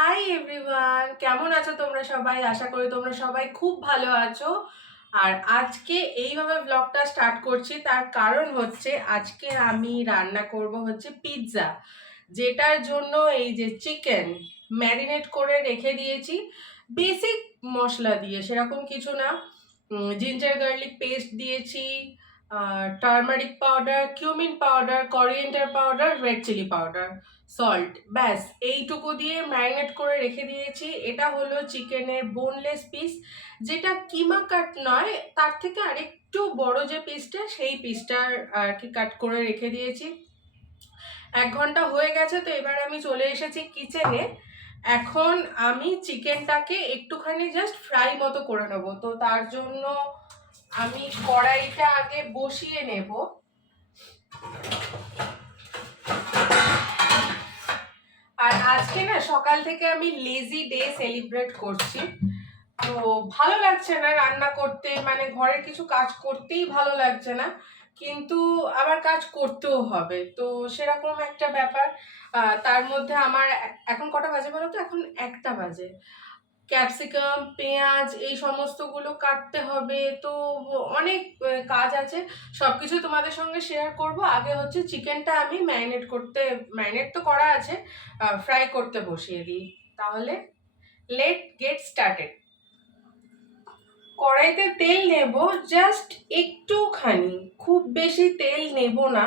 Hi everyone, কেমন আছো তোমরা সবাই? আশা করি তোমরা সবাই খুব ভালো আছো। আর আজকে এইভাবে ব্লগটা স্টার্ট করছি, তার কারণ হচ্ছে আজকে আমি রান্না করব হচ্ছে পিৎজা, যেটার জন্য এই যে চিকেন ম্যারিনেট করে রেখে দিয়েছি বেসিক মশলা দিয়ে, সেরকম কিছু না। জিঞ্জার গার্লিক পেস্ট দিয়েছি, turmeric powder, cumin powder, coriander powder, red chilli powder, salt, ব্যাস এইটুকু দিয়ে ম্যারিনেট করে রেখে দিয়েছি। এটা হলো চিকেনের বোনলেস পিস, যেটা কিমা কাট নয়, তার থেকে আরেকটু বড় যে পিসটা, সেই পিসটার আর কি কাট করে রেখে দিয়েছি। 1 ঘন্টা হয়ে গেছে, তো এবার আমি চলে এসেছি কিচেনে। এখন আমি চিকেনটাকে একটুখানি জাস্ট ফ্রাই মতো করে নেব। তো তার জন্য আমি কড়াইটা আগে বসিয়ে নেব। আর আজকে না সকাল থেকে আমি লেজি ডে সেলিব্রেট করছি, তো ভালো লাগছে না রান্না করতে, মানে ঘরের কিছু কাজ করতেই ভালো লাগছে না, কিন্তু আবার কাজ করতেও হবে, তো সেরকম একটা ব্যাপার। তার মধ্যে আমার এখন কটা বাজে বলো তো? এখন 1টা বাজে। ক্যাপসিকাম, পেঁয়াজ এই সমস্তগুলো কাটতে হবে, তো অনেক কাজ আছে। সবকিছু তোমাদের সঙ্গে শেয়ার করব। আগে হচ্ছে চিকেনটা আমি ম্যারিনেট তো করা আছে, ফ্রাই করতে বসিয়ে দিই। তাহলে লেট গেট স্টার্টেড। কড়াইতে তেল নেব, জাস্ট একটুখানি, খুব বেশি তেল নেব না।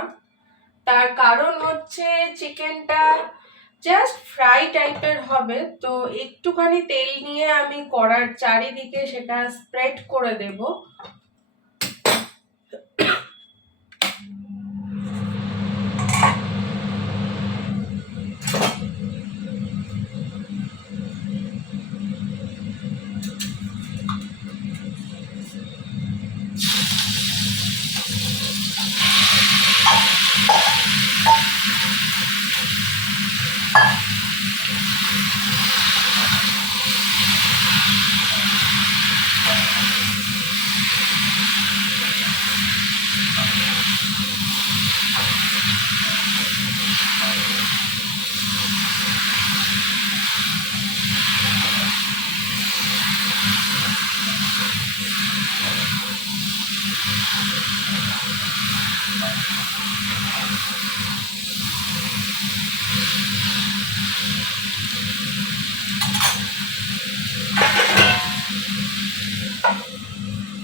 তার কারণ হচ্ছে চিকেনটা জাস্ট ফ্রাই টাইপের হবে, তো একটুখানি তেল নিয়ে আমি কড়ার চারিদিকে সেটা স্প্রেড করে দেব।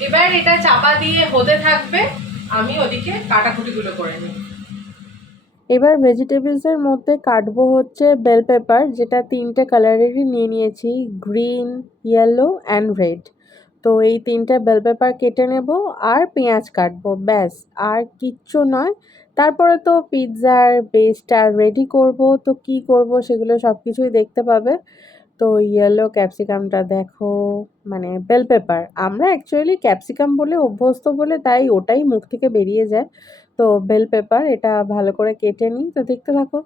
এবার এটা চাপা দিয়ে হতে থাকবে, আমি ওদিকে কাটাকুটিগুলো করে নিই। এবার ভেজিটেবলসের মধ্যে কাটবো হচ্ছে বেল পেপার, যেটা 3টে কালারেরই নিয়ে নিয়েছি, গ্রিন, ইয়েলো অ্যান্ড রেড। তো এই 3টে বেল পেপার কেটে নেব আর পেঁয়াজ কাটবো, ব্যাস আর কিচ্ছু নয়। তারপরে তো পিৎজার বেসটা রেডি করব, তো কি করব সেগুলো সব কিছুই দেখতে পাবে। তো ইয়েলো ক্যাপসিকামটা দেখো, মানে বেল পেপার, আমরা অ্যাকচুয়ালি ক্যাপসিকাম বলে অভ্যস্ত বলে তাই ওটাই মুখ থেকে বেরিয়ে যায়। তো বেল পেপার এটা ভালো করে কেটে নিই, তো দেখতে থাকো।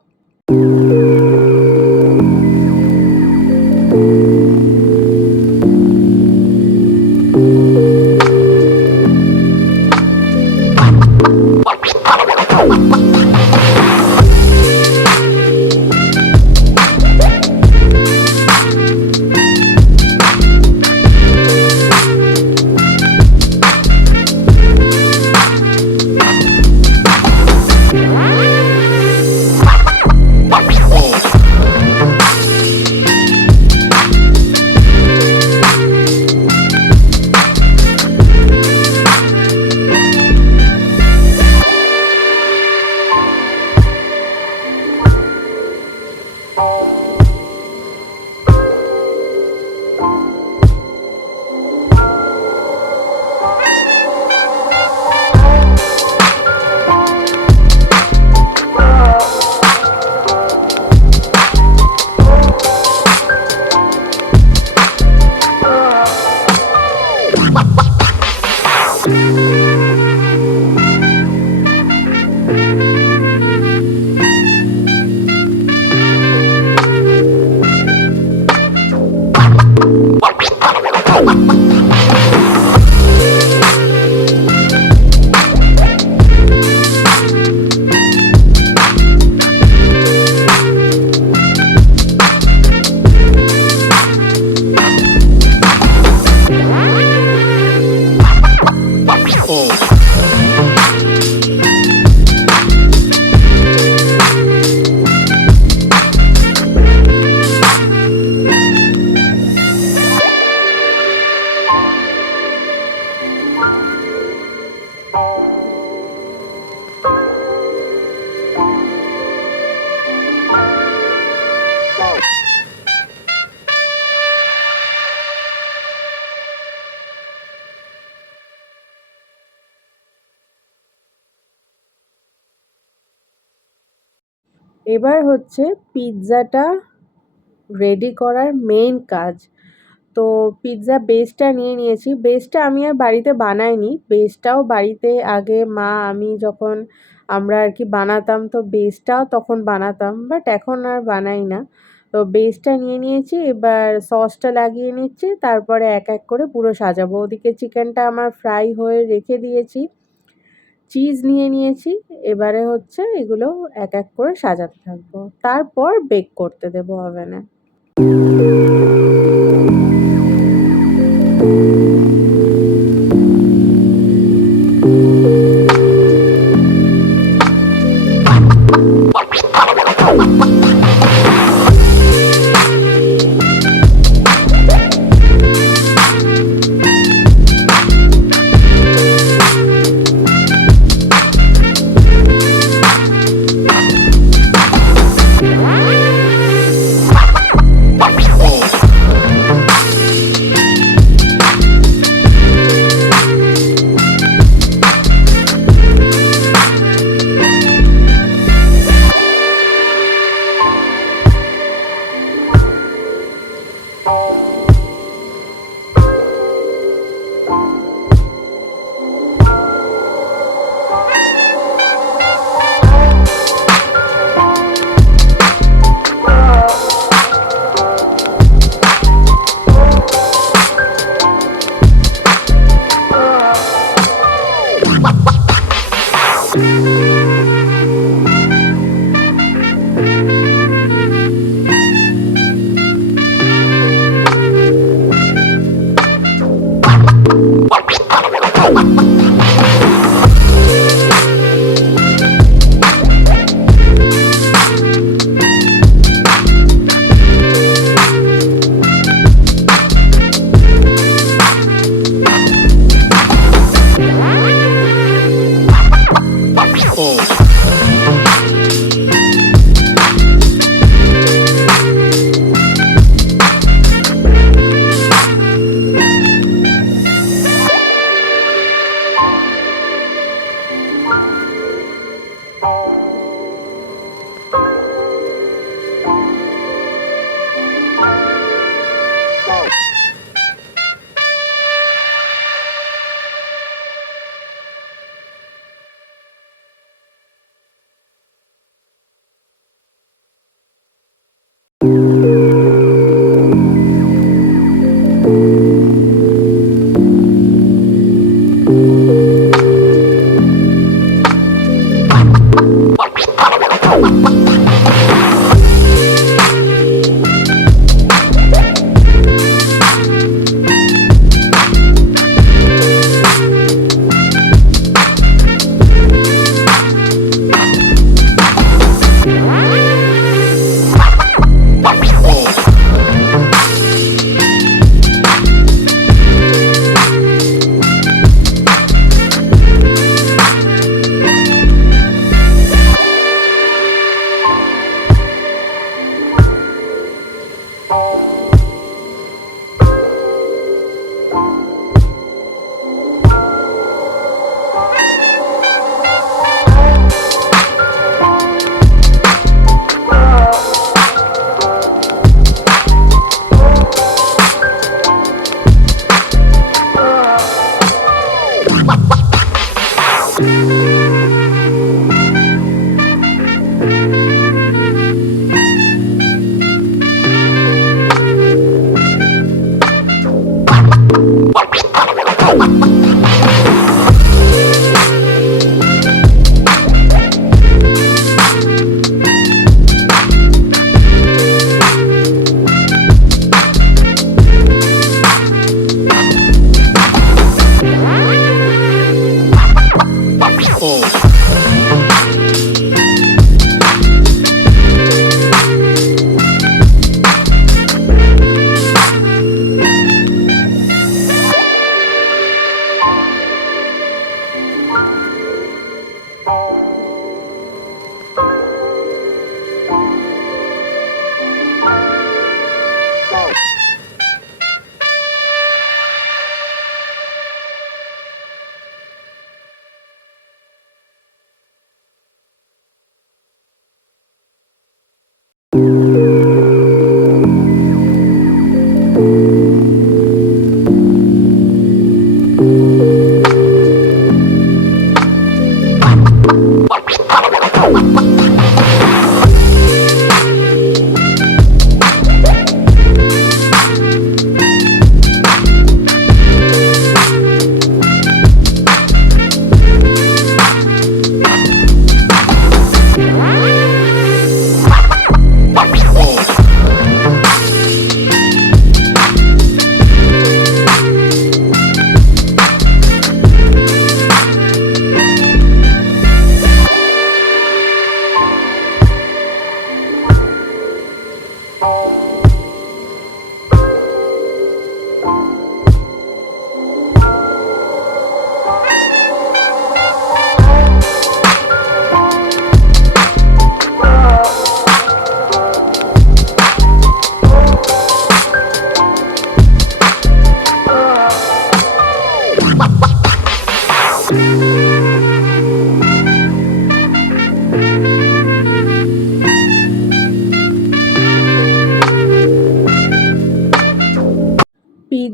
এবার হচ্ছে পিৎজাটা রেডি করার মেইন কাজ। তো পিৎজা বেসটা নিয়ে নিয়েছি। বেসটা আমি আর বাড়িতে বানাইনি, বেসটাও বাড়িতে আগে মা আমি যখন আমরা আর কি বানাতাম, তো বেসটাও তখন বানাতাম, বাট এখন আর বানাই না। তো বেসটা নিয়ে নিয়েছি, এবার সসটা লাগিয়ে নিচ্ছি, তারপরে এক এক করে পুরো সাজাবো। ওদিকে চিকেনটা আমার ফ্রাই হয়ে রেখে দিয়েছি, চিজ নিয়ে নিয়েছি। এবারে হচ্ছে এগুলো এক এক করে সাজাতে থাকবো, তারপর বেক করতে দেবো ওভেনে।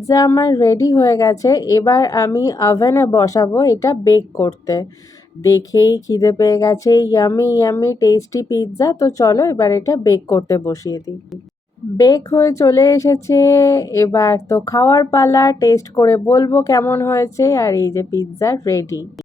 পিৎজা আমার রেডি হয়ে গেছে। এবার আমি ওভেনে বসাবো এটা বেক করতে। দেখেই খিদে পেয়ে গেছে, ইয়ামি ইয়ামি টেস্টি পিৎজা। তো চলো এবার এটা বেক করতে বসিয়ে দিই। বেক হয়ে চলে এসেছে, এবার তো খাওয়ার পালা। টেস্ট করে বলবো কেমন হয়েছে। আর এই যে পিৎজা রেডি।